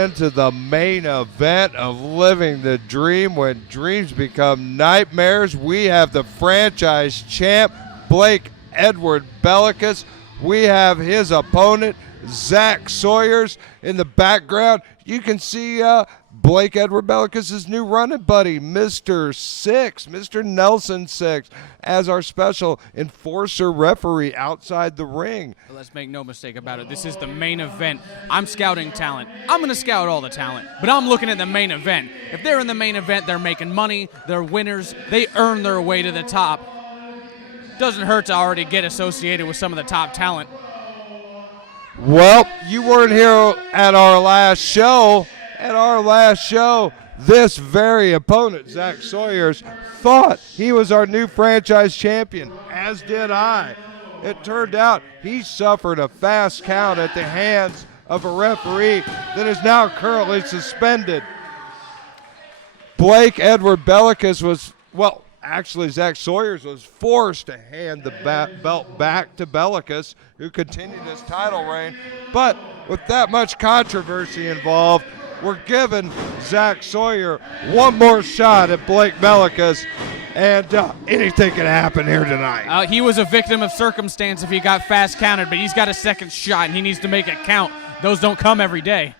into the main event of living the dream when dreams become nightmares. We have the franchise champ, Blake Edward Bellicus. We have his opponent, Zach Sawyers. In the background, you can see Blake Edward Bellicus' new running buddy, Mr. Six, Mr. Nelson Six, as our special enforcer referee outside the ring. Let's make no mistake about it. This is the main event. I'm scouting talent. I'm going to scout all the talent, but I'm looking at the main event. If they're in the main event, they're making money, they're winners, they earn their way to the top. Doesn't hurt to already get associated with some of the top talent. Well, you weren't here at our last show. At our last show, this very opponent, Zach Sawyers, thought he was our new franchise champion, as did I. It turned out he suffered a fast count at the hands of a referee that is now currently suspended. Blake Edward Bellicus was, well, actually, Zach Sawyers was forced to hand the belt back to Bellicus, who continued his title reign. But with that much controversy involved, we're giving Zach Sawyer one more shot at Blake Bellicus, and anything can happen here tonight. He was a victim of circumstance if he got fast counted, but he's got a second shot, and he needs to make it count. Those don't come every day.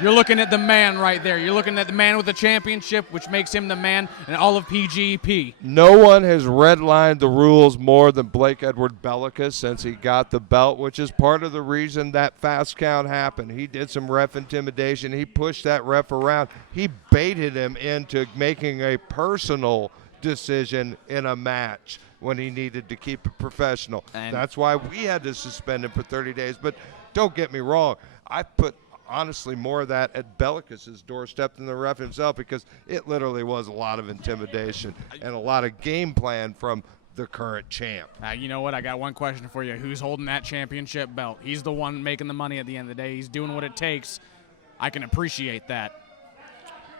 You're looking at the man right there. You're looking at the man with the championship, which makes him the man in all of PGP. No one has redlined the rules more than Blake Edward Bellicus since he got the belt, which is part of the reason that fast count happened. He did some ref intimidation. He pushed that ref around. He baited him into making a personal decision in a match when he needed to keep it professional. And that's why we had to suspend him for 30 days. But don't get me wrong. I put honestly more of that at Bellicus' doorstep than the ref himself, because it literally was a lot of intimidation and a lot of game plan from the current champ. You know what? I got one question for you. Who's holding that championship belt? He's the one making the money at the end of the day. He's doing what it takes. I can appreciate that.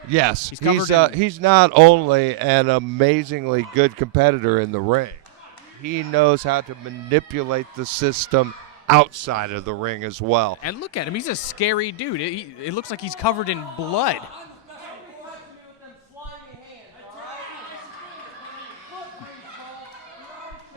Yes, he's not only an amazingly good competitor in the ring, he knows how to manipulate the system outside of the ring as well. And look at him. He's a scary dude. It looks like he's covered in blood.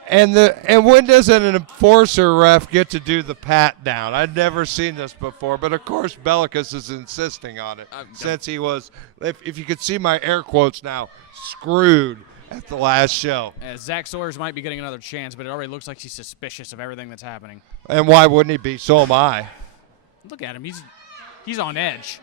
And when does an enforcer ref get to do the pat down? I've never seen this before, but of course Bellicus is insisting on it since he was, if you could see my air quotes now, screwed at the last show. Zach Sawyers might be getting another chance, but it already looks like he's suspicious of everything that's happening. And why wouldn't he be? So am I. Look at him. He's on edge.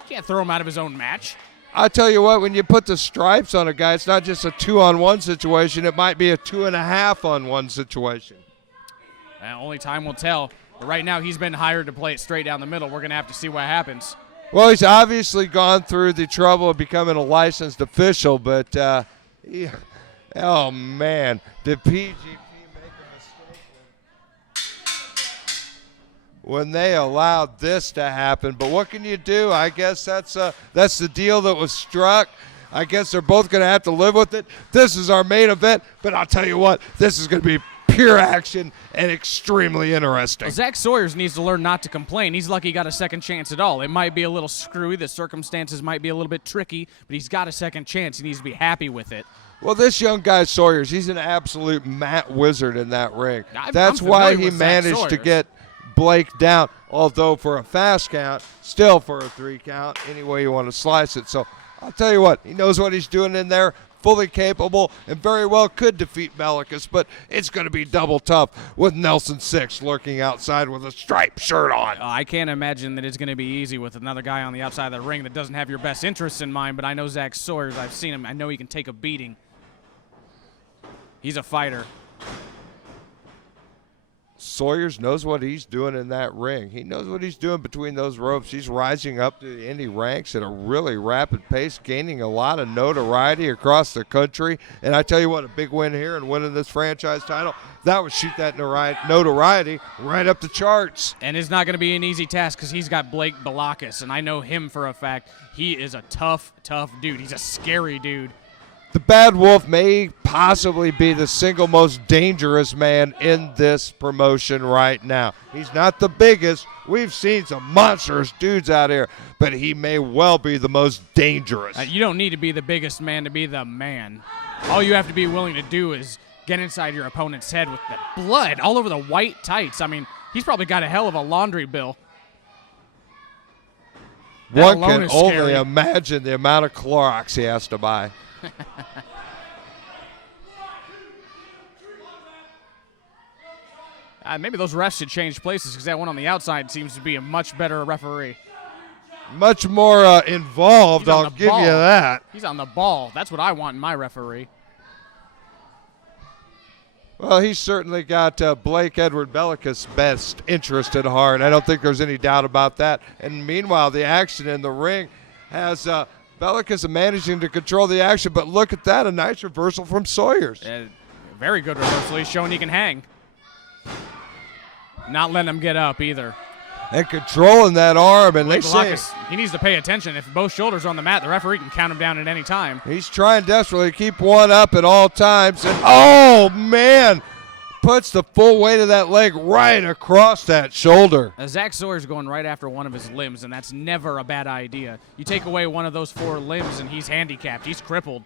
You can't throw him out of his own match. I tell you what, when you put the stripes on a guy, it's not just a 2-on-1 situation. It might be a 2.5-on-1 situation. Only time will tell. But right now, he's been hired to play it straight down the middle. We're going to have to see what happens. Well, he's obviously gone through the trouble of becoming a licensed official, but, oh, man, did PGP make a mistake when they allowed this to happen? But what can you do? I guess that's the deal that was struck. I guess they're both going to have to live with it. This is our main event, but I'll tell you what, this is going to be pure action and extremely interesting. Well, Zach Sawyers needs to learn not to complain. He's lucky he got a second chance at all. It might be a little screwy. The circumstances might be a little bit tricky, but he's got a second chance. He needs to be happy with it. Well, this young guy, Sawyers, he's an absolute mat wizard in that ring. That's why he managed to get Blake down, although for a fast count, still for a 3 count, any way you want to slice it. So I'll tell you what, he knows what he's doing in there. Fully capable and very well could defeat Bellicus, but it's going to be double tough with Nelson Six lurking outside with a striped shirt on. I can't imagine that it's going to be easy with another guy on the outside of the ring that doesn't have your best interests in mind, but I know Zach Sawyers. I've seen him. I know he can take a beating. He's a fighter. Sawyers knows what he's doing in that ring. He knows what he's doing between those ropes. He's rising up to the indie ranks at a really rapid pace, gaining a lot of notoriety across the country. And I tell you what, a big win here and winning this franchise title, that would shoot that notoriety right up the charts. And it's not going to be an easy task because he's got Blake Bellicus, and I know him for a fact. He is a tough, tough dude. He's a scary dude. The Bad Wolf may possibly be the single most dangerous man in this promotion right now. He's not the biggest. We've seen some monstrous dudes out here, but he may well be the most dangerous. You don't need to be the biggest man to be the man. All you have to be willing to do is get inside your opponent's head with the blood all over the white tights. I mean, he's probably got a hell of a laundry bill. That One alone can is only scary. imagine the amount of Clorox he has to buy. Maybe those refs should change places because that one on the outside seems to be a much better referee. Much more involved, He's on I'll the give ball. you that. He's on the ball. That's what I want in my referee. Well, he's certainly got Blake Edward Bellicus' best interest at heart. I don't think there's any doubt about that. And meanwhile, the action in the ring has Bellicus managing to control the action. But look at that, a nice reversal from Sawyers. Very good reversal. He's showing he can hang. Not letting him get up either. And controlling that arm, and they say Belakis, he needs to pay attention. If both shoulders are on the mat, the referee can count him down at any time. he's trying desperately to keep one up at all times. And oh, man, puts the full weight of that leg right across that shoulder. Zach Sawyer's going right after one of his limbs, and that's never a bad idea. You take away one of those 4 limbs, and he's handicapped. He's crippled.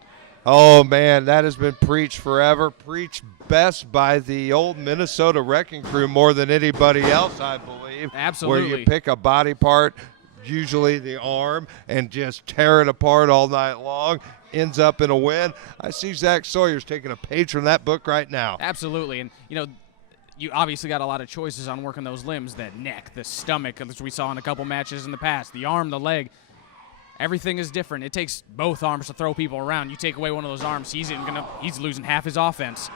Oh, man, that has been preached forever. Preached best by the old Minnesota Wrecking Crew more than anybody else, I believe. Absolutely. Where you pick a body part, usually the arm, and just tear it apart all night long. Ends up in a win. I see Zach Sawyer's taking a page from that book right now. Absolutely. And, you obviously got a lot of choices on working those limbs, the neck, the stomach, as we saw in a couple matches in the past, the arm, the leg. Everything is different. It takes both arms to throw people around. You take away one of those arms, he's losing half his offense.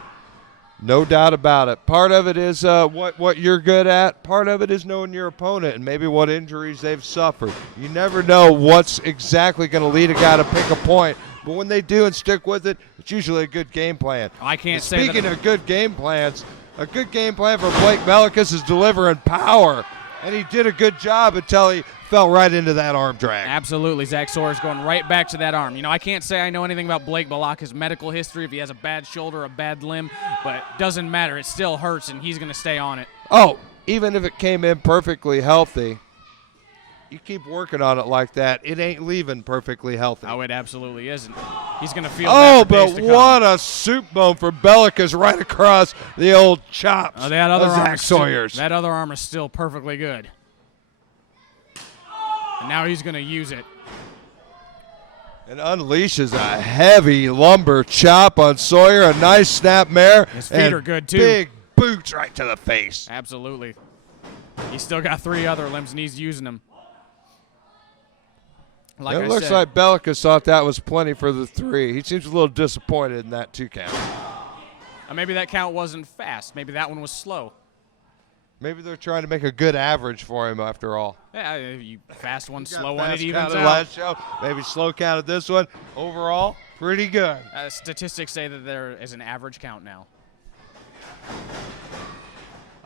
No doubt about it. Part of it is what you're good at. Part of it is knowing your opponent and maybe what injuries they've suffered. You never know what's exactly going to lead a guy to pick a point. But when they do and stick with it, it's usually a good game plan. I can't And say that. Speaking of good game plans, a good game plan for Blake Bellicus is delivering power. And he did a good job until he fell right into that arm drag. Absolutely. Zach Sawyer's going right back to that arm. I can't say I know anything about Blake Belakis' medical history, if he has a bad shoulder, a bad limb, but it doesn't matter. It still hurts, and he's going to stay on it. Oh, even if it came in perfectly healthy, you keep working on it like that, it ain't leaving perfectly healthy. Oh, it absolutely isn't. He's going to feel Oh, that for days but to come. what a soup bone for Bellicus right across the old chops That other of arm Zach is still- Sawyer's. that other arm is still perfectly good. And now he's going to use it. And unleashes a heavy lumber chop on Sawyer, a nice snap mare. His feet and are good, too. Big boots right to the face. Absolutely. He's still got 3 other limbs, and he's using them. Like It I looks said, like Bellicus thought that was plenty for the 3. He seems a little disappointed in that 2 count. maybe that count wasn't fast. Maybe that one was slow. Maybe they're trying to make a good average for him after all. Yeah, you fast one, Got slow one, it fast evens counted out. last show. Maybe slow counted this one. Overall, pretty good. Statistics say that there is an average count now.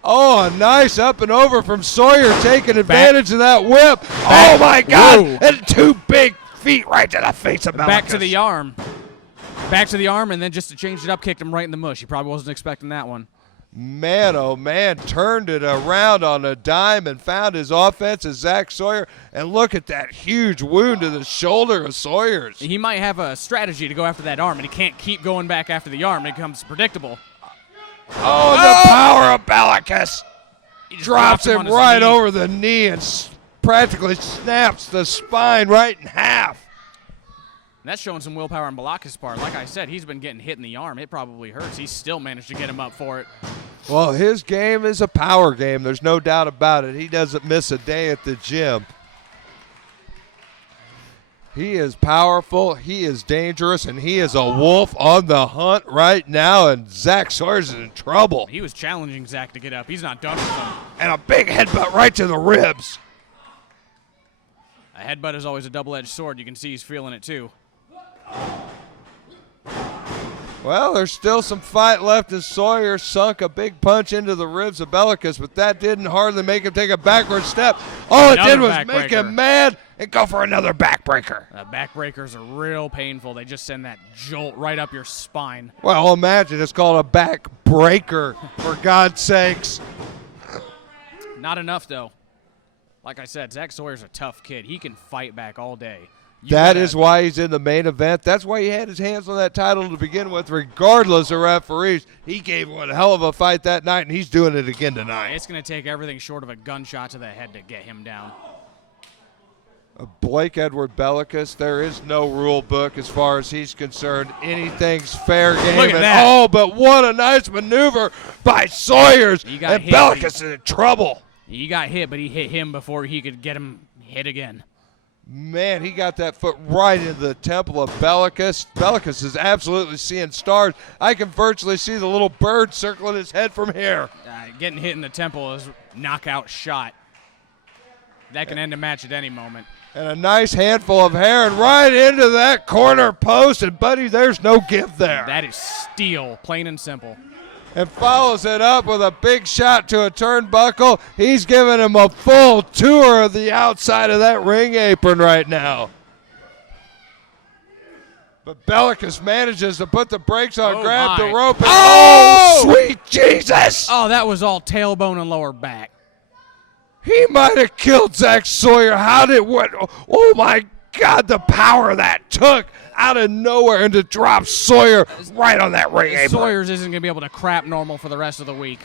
Oh, a nice up and over from Sawyer, taking advantage of that whip. Oh, my God. Whoa. And 2 big feet right to the face of Bellicus. Back to the arm. Back to the arm, and then just to change it up, kicked him right in the mush. He probably wasn't expecting that one. Man, oh, man, turned it around on a dime and found his offense as Zach Sawyer. And look at that huge wound to the shoulder of Sawyer's. He might have a strategy to go after that arm, and he can't keep going back after the arm. It becomes predictable. Oh, the power of Bellicus. He just Drops him him on his right knee. over the knee and practically snaps the spine right in half. And that's showing some willpower on Belakis' part. Like I said, he's been getting hit in the arm. It probably hurts. He still managed to get him up for it. Well, his game is a power game. There's no doubt about it. He doesn't miss a day at the gym. He is powerful, he is dangerous, and he is a wolf on the hunt right now, and Zach Sawyer's in trouble. He was challenging Zach to get up. He's not done with him. And a big headbutt right to the ribs. A headbutt is always a double-edged sword. You can see he's feeling it too. Well, there's still some fight left as Sawyer sunk a big punch into the ribs of Bellicus, but that didn't hardly make him take a backward step. All it did was make him mad and go for another backbreaker. Backbreakers are real painful. They just send that jolt right up your spine. Well, imagine it's called a backbreaker, for God's sakes. Not enough, though. Like I said, Zach Sawyer's a tough kid. He can fight back all day. That is why he's in the main event. That's why he had his hands on that title to begin with, regardless of referees. He gave one hell of a fight that night, and he's doing it again tonight. It's going to take everything short of a gunshot to the head to get him down. Blake Edward Bellicus, there is no rule book as far as he's concerned. Anything's fair game. Look at that. Oh, but what a nice maneuver by Sawyers. And Bellicus is in trouble. He got hit, but he hit him before he could get him hit again. Man, he got that foot right into the temple of Bellicus. Bellicus is absolutely seeing stars. I can virtually see the little bird circling his head from here. Getting hit in the temple is a knockout shot. That can end a match at any moment. And a nice handful of hair and right into that corner post. And, buddy, there's no give there. That is steel, plain and simple. And follows it up with a big shot to a turnbuckle. He's giving him a full tour of the outside of that ring apron right now. But Bellicus manages to put the brakes on, grab the rope, and sweet Jesus! Oh, that was all tailbone and lower back. He might have killed Zach Sawyer. Oh my God, the power that took out of nowhere and to drop Sawyer right on that ring apron. Sawyers isn't going to be able to crap normal for the rest of the week.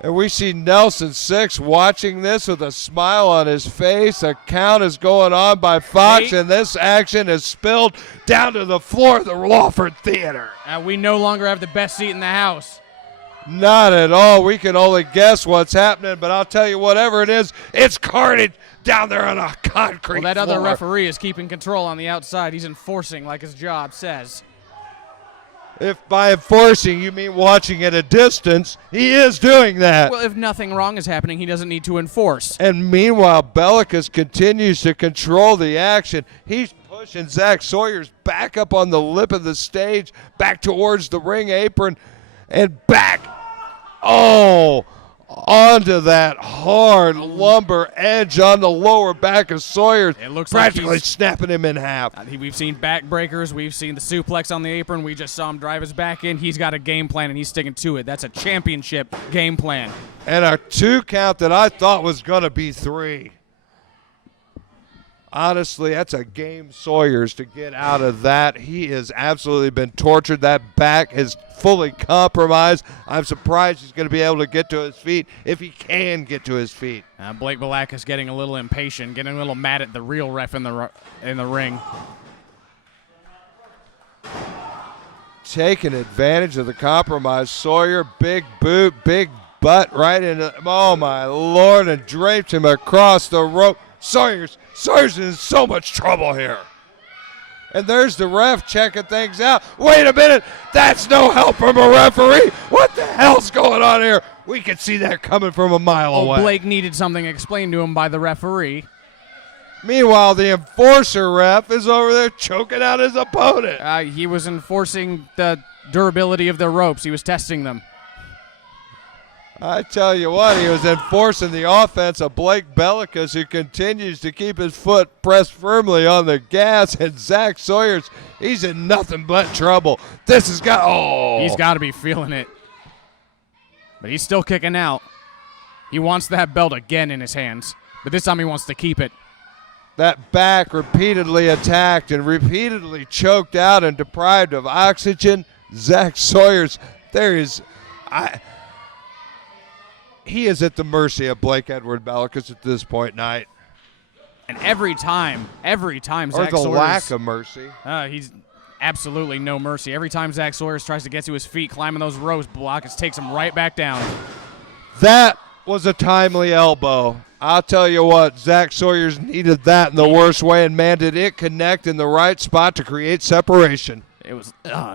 And we see Nelson Six watching this with a smile on his face. A count is going on by Fox, and this action is spilled down to the floor of the Lawford Theater. We no longer have the best seat in the house. Not at all. We can only guess what's happening, but I'll tell you, whatever it is, it's carnage down there on a concrete floor. That floor. other referee is keeping control on the outside. He's enforcing like his job says. If by enforcing you mean watching at a distance, he is doing that. Well, if nothing wrong is happening, he doesn't need to enforce. And meanwhile, Bellicus continues to control the action. He's pushing Zach Sawyer's back up on the lip of the stage, back towards the ring apron, and back. Oh, onto that hard lumber edge on the lower back of Sawyer. It looks practically like snapping him in half. We've seen backbreakers. We've seen the suplex on the apron. We just saw him drive his back in. He's got a game plan, and he's sticking to it. That's a championship game plan. And a 2 count that I thought was going to be 3. Honestly, that's a game Sawyers to get out of that. He has absolutely been tortured. That back is fully compromised. I'm surprised he's going to be able to get to his feet if he can get to his feet. Blake Bellicus getting a little impatient, getting a little mad at the real ref in the ring. Taking advantage of the compromise. Sawyer, big boot, big butt right into, oh my Lord, and draped him across the rope. Sawyer's in so much trouble here. And there's the ref checking things out. Wait a minute, that's no help from a referee. What the hell's going on here? We could see that coming from a mile away. Blake needed something explained to him by the referee. Meanwhile, the enforcer ref is over there choking out his opponent. He was enforcing the durability of the ropes. He was testing them. I tell you what, he was enforcing the offense of Blake Bellicus, who continues to keep his foot pressed firmly on the gas, and Zach Sawyers, he's in nothing but trouble. This has got, He's got to be feeling it. But he's still kicking out. He wants that belt again in his hands, but this time he wants to keep it. That back repeatedly attacked and repeatedly choked out and deprived of oxygen. Zach Sawyers, he is at the mercy of Blake Edward Bellicus at this point tonight. And every time Zach Sawyers, or the lack of mercy. He's absolutely no mercy. Every time Zach Sawyers tries to get to his feet, climbing those ropes, Bellicus takes him right back down. That was a timely elbow. I'll tell you what, Zach Sawyers needed that in the worst way, and man, did it connect in the right spot to create separation. It was,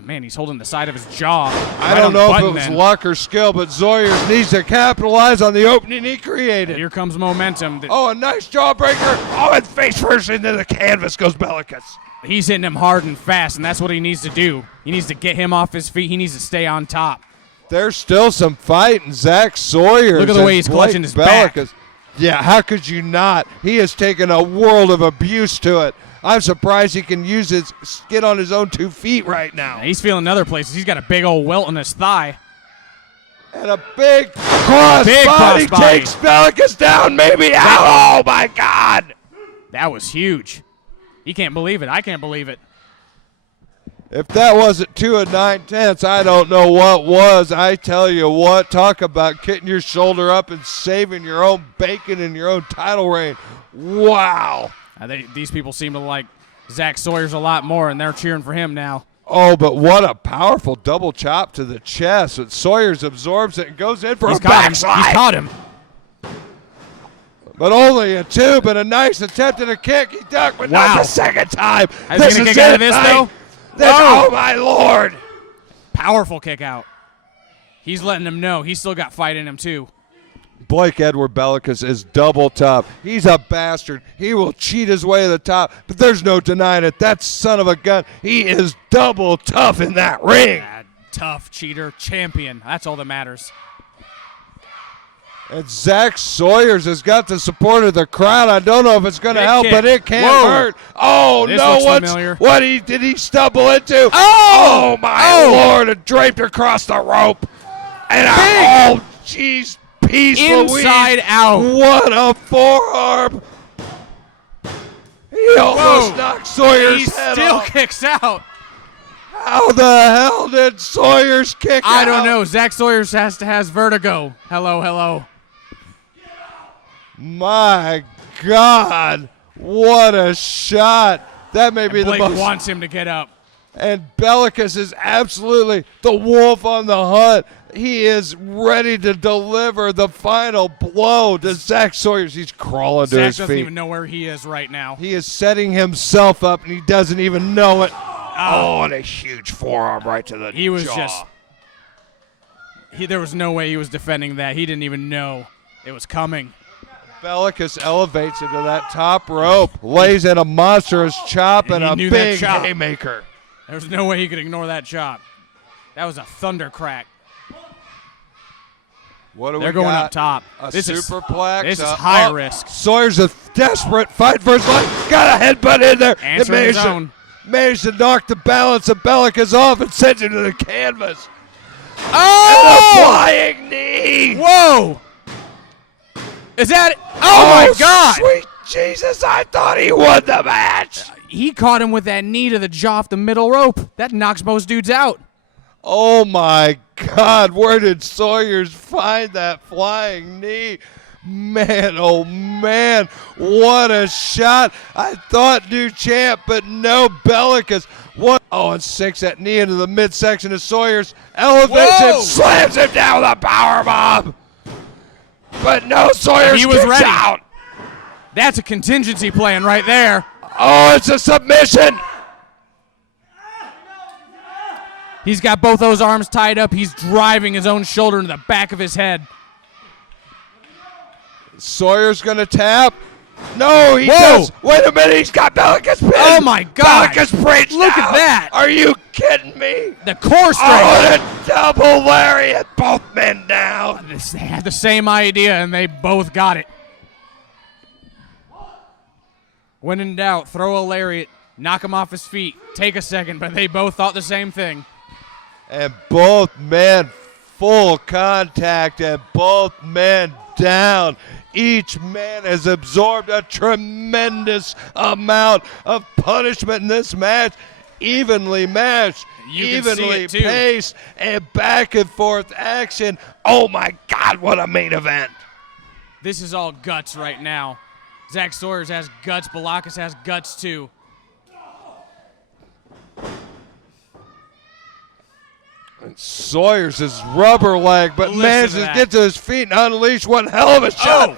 he's holding the side of his jaw. I don't know if it was luck or skill, but Sawyers needs to capitalize on the opening he created. Here comes momentum. A nice jawbreaker. And face first into the canvas goes Bellicus. He's hitting him hard and fast, and that's what he needs to do. He needs to get him off his feet. He needs to stay on top. There's still some fight in Zach Sawyers. Look at the way he's Blake clutching his back. Bellicus. Yeah, how could you not? He has taken a world of abuse to it. I'm surprised he can get on his own 2 feet right now. He's feeling other places. He's got a big old welt on his thigh. And a big crossbody takes Bellicus down, maybe out. Oh, my God. That was huge. He can't believe it. I can't believe it. If that wasn't 2 9/10, I don't know what was. I tell you what, talk about getting your shoulder up and saving your own bacon in your own title reign. Wow. These people seem to like Zach Sawyers a lot more, and they're cheering for him now. Oh, but what a powerful double chop to the chest. But Sawyers absorbs it and goes in for a backslide. He's caught him. But only a 2, but a nice attempt at a kick. He ducked, but not the second time. Is he going to kick out of this, though? Oh, my Lord. Powerful kick out. He's letting him know he's still got fight in him, too. Blake Edward Bellicus is double tough. He's a bastard. He will cheat his way to the top, but there's no denying it. That son of a gun, he is double tough in that ring. Tough, cheater, champion. That's all that matters. And Zach Sawyers has got the support of the crowd. I don't know if it's going to help, but it can't hurt. Oh, this no. Did he stumble into? Oh, my Lord. It draped across the rope. And jeez. Peace inside Louise. out. What a forearm. He almost knocked Sawyer's head still off. Kicks out. How the hell did Sawyers kick out? I don't know. Zach Sawyers has vertigo. Hello. My God. What a shot. That may be Blake the most. Wants him to get up. And Bellicus is absolutely the wolf on the hunt. He is ready to deliver the final blow to Zach Sawyers. He's crawling to his feet. Zach doesn't even know where he is right now. He is setting himself up, and he doesn't even know it. And a huge forearm right to the He was jaw. there was no way he was defending that. He didn't even know it was coming. Bellicus elevates into that top rope, lays in a monstrous chop and a big haymaker. There's no way he could ignore that chop. That was a thunder crack. What do They're we going got? up top. This superplex. This is high risk. Sawyer's a desperate fight for his life. Got a headbutt in there. Answering his own. Managed to knock the balance of Bellicus off and sends him to the canvas. Oh! And a flying knee. Whoa! Is that it? Oh, my God! Sweet Jesus, I thought he won the match. He caught him with that knee to the jaw off the middle rope. That knocks most dudes out. Oh, my God. Where did Sawyers find that flying knee? Man, oh, man. What a shot. I thought new champ, but no Bellicus. What? Oh, and sinks that knee into the midsection of Sawyers. Elevates him, slams him down with a powerbomb. But no, Sawyers He was kicks ready. out. That's a contingency plan right there. Oh, it's a submission. He's got both those arms tied up. He's driving his own shoulder into the back of his head. Sawyer's going to tap. No, he does. Wait a minute. He's got Bellicus pinned. Oh, my God. Bellicus breached Look out. at that. Are you kidding me? The core strike. Oh, the double lariat. Both men down. They had the same idea, and they both got it. When in doubt, throw a lariat, knock him off his feet, take a second, but they both thought the same thing. And both men full contact and both men down. Each man has absorbed a tremendous amount of punishment in this match. Evenly matched, evenly paced, and back and forth action. Oh my God, what a main event. This is all guts right now. Zach Sawyers has guts. Bellicus has guts too. And Sawyers is rubber leg, but manages to get to his feet and unleash one hell of a shot.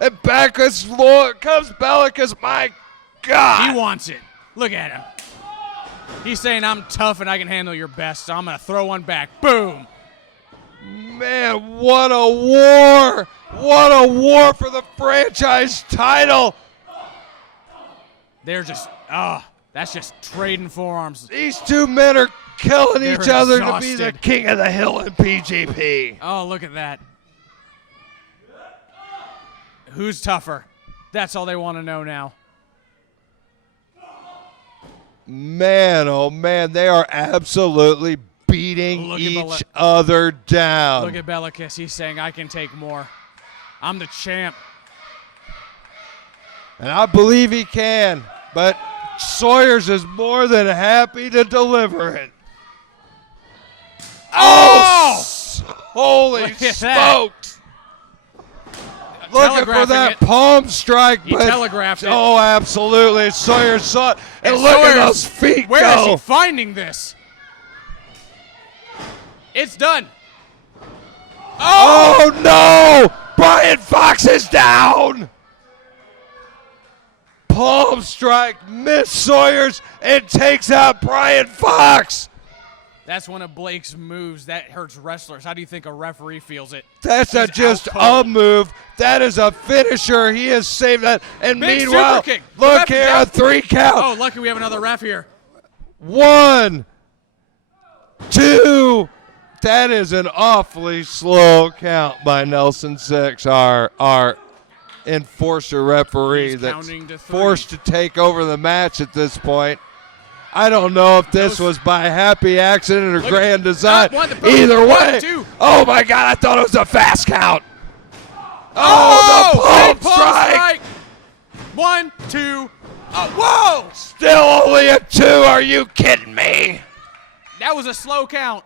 And back comes Bellicus. My God. He wants it. Look at him. He's saying, I'm tough and I can handle your best, so I'm going to throw one back. Boom. Man, what a war. What a war for the franchise title. They're just, That's just trading forearms. These two men are killing They're each other to be the exhausted. king of the hill in PGP. Oh, look at that. Who's tougher? That's all they want to know now. Man, oh man, they are absolutely beating Look at each other down. Look at Bellicus. He's saying, I can take more. I'm the champ. And I believe he can, but Sawyers is more than happy to deliver it. Oh! Holy Look at that. smokes. Looking for Telegraphing that it. palm strike. He telegraphed it. Oh, absolutely. Sawyers saw it. And look Sawyers, at those feet Where is go. he finding this? It's done. Oh, no. Brian Fox is down. Palm strike, miss Sawyers, and takes out Brian Fox. That's one of Blake's moves that hurts wrestlers. How do you think a referee feels it? That's not He's just out a cold. move. That is a finisher. He has saved that. And Big meanwhile, super kick. The look ref is here, down. a 3 count. Oh, lucky we have another ref here. 1, 2. That is an awfully slow count by Nelson Six, our enforcer referee He's that's counting to 3. forced to take over the match at this point. I don't know if this was by happy accident or Look grand at- design. One, the- Either 1, way. 2. Oh my God! I thought it was a fast count. Oh, the palm big palm strike! 1, 2. Oh, whoa! Still only a 2. Are you kidding me? That was a slow count.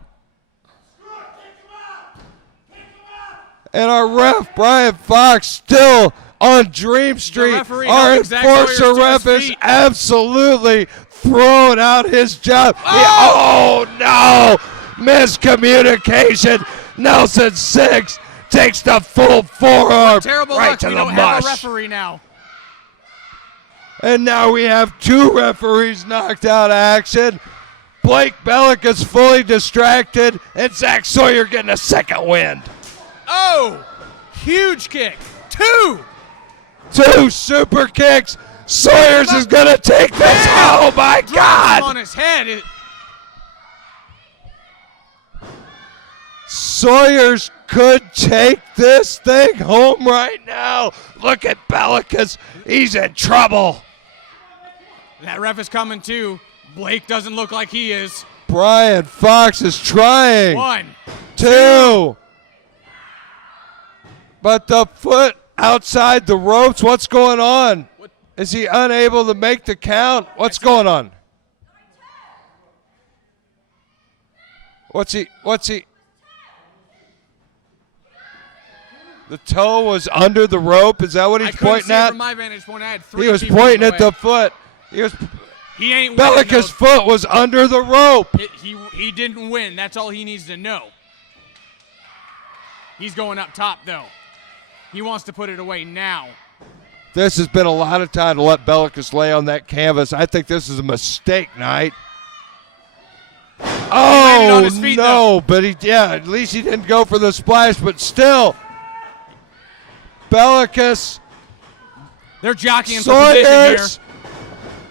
And our ref, Brian Fox, still on Dream Street. referee Our helping Zach enforcer Sawyers to ref his is feet. absolutely throwing out his job. Oh! Oh no! Miscommunication. Nelson Six takes the full forearm Terrible right luck. to We the don't have a mush. referee now. And now we have 2 referees knocked out of action. Blake Bellick is fully distracted, and Zach Sawyer getting a second wind. Oh, huge kick. 2. 2 super kicks. Sawyers is going to take this. Bam! Oh, my Drops him God. on his head. Sawyers could take this thing home right now. Look at Bellicus. He's in trouble. That ref is coming too. Blake doesn't look like he is. Brian Fox is trying. 1. 2. But the foot outside the ropes, what's going on? What? Is he unable to make the count? What's going on? What's he? The toe was under the rope. Is that what I he's couldn't pointing see it at? from my vantage point. I had 3 He was people pointing in at the the way. foot. He was. He ain't winning, Bellicus' though. foot was under the rope. He didn't win. That's all he needs to know. He's going up top though. He wants to put it away now. This has been a lot of time to let Bellicus lay on that canvas. I think this is a mistake night. landed on Oh, his feet, no, but at least he didn't go for the splash, but still. Bellicus, They're jockeying for position here. Sawyers.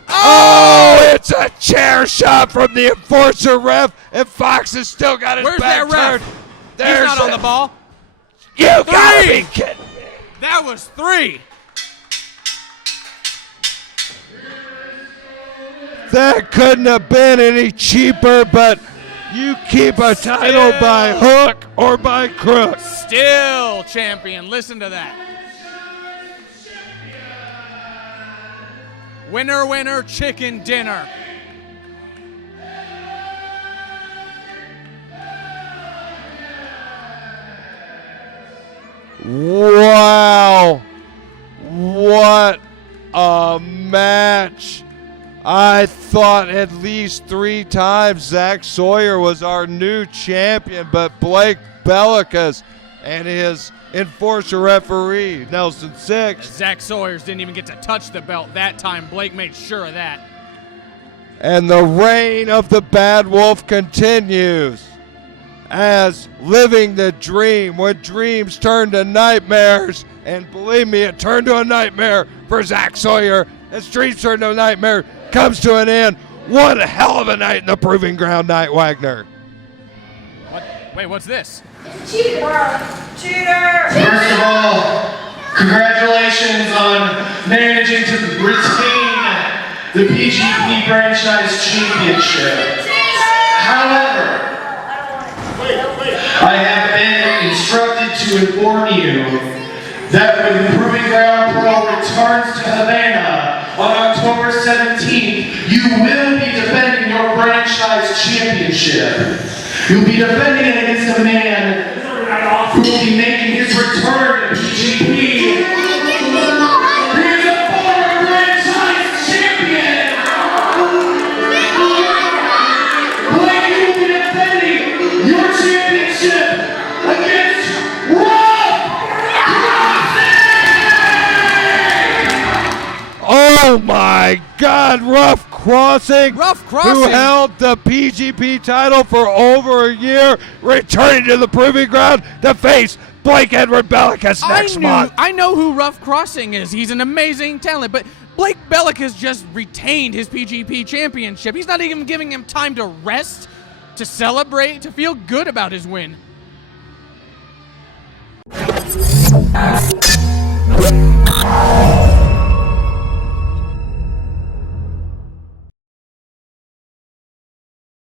Oh, it's a chair shot from the enforcer ref, and Fox has still got his Where's back that ref? turned. He's There's not on it. the ball. You gotta 3. be kidding me. That was 3. That couldn't have been any cheaper, but you keep a title Still. by hook or by crook. Still champion. Listen to that. Winner, winner, chicken dinner. Wow. What a match. I thought at least 3 times Zach Sawyer was our new champion, but Blake Bellicus and his enforcer referee, Nelson Six, Zach Sawyers didn't even get to touch the belt that time. Blake made sure of that. and the reign of the Bad Wolf continues as living the dream when dreams turn to nightmares. And believe me, it turned to a nightmare for Zach Sawyer as Dreams Turn to Nightmare comes to an end. One hell of a night in the Proving Ground night, Wagner. What? Wait, what's this? Cheater! Cheater! First of all, congratulations on managing to retain the PGP Franchise Championship. However, I have been instructed to inform you that when Proving Ground Pro returns to Havana on October 17th, you will be defending your franchise championship. You'll be defending it against a man who will be making his return to PGP. He is a former franchise champion. Blake, you will be defending your championship against Rob Crossing. Oh my God, Rough Crossing, Rough Crossing. who held the PGP title for over a year, returning to the Proving Ground to face Blake Edward Bellicus next month. I know who Rough Crossing is. He's an amazing talent, but Blake Bellicus just retained his PGP championship. He's not even giving him time to rest, to celebrate, to feel good about his win.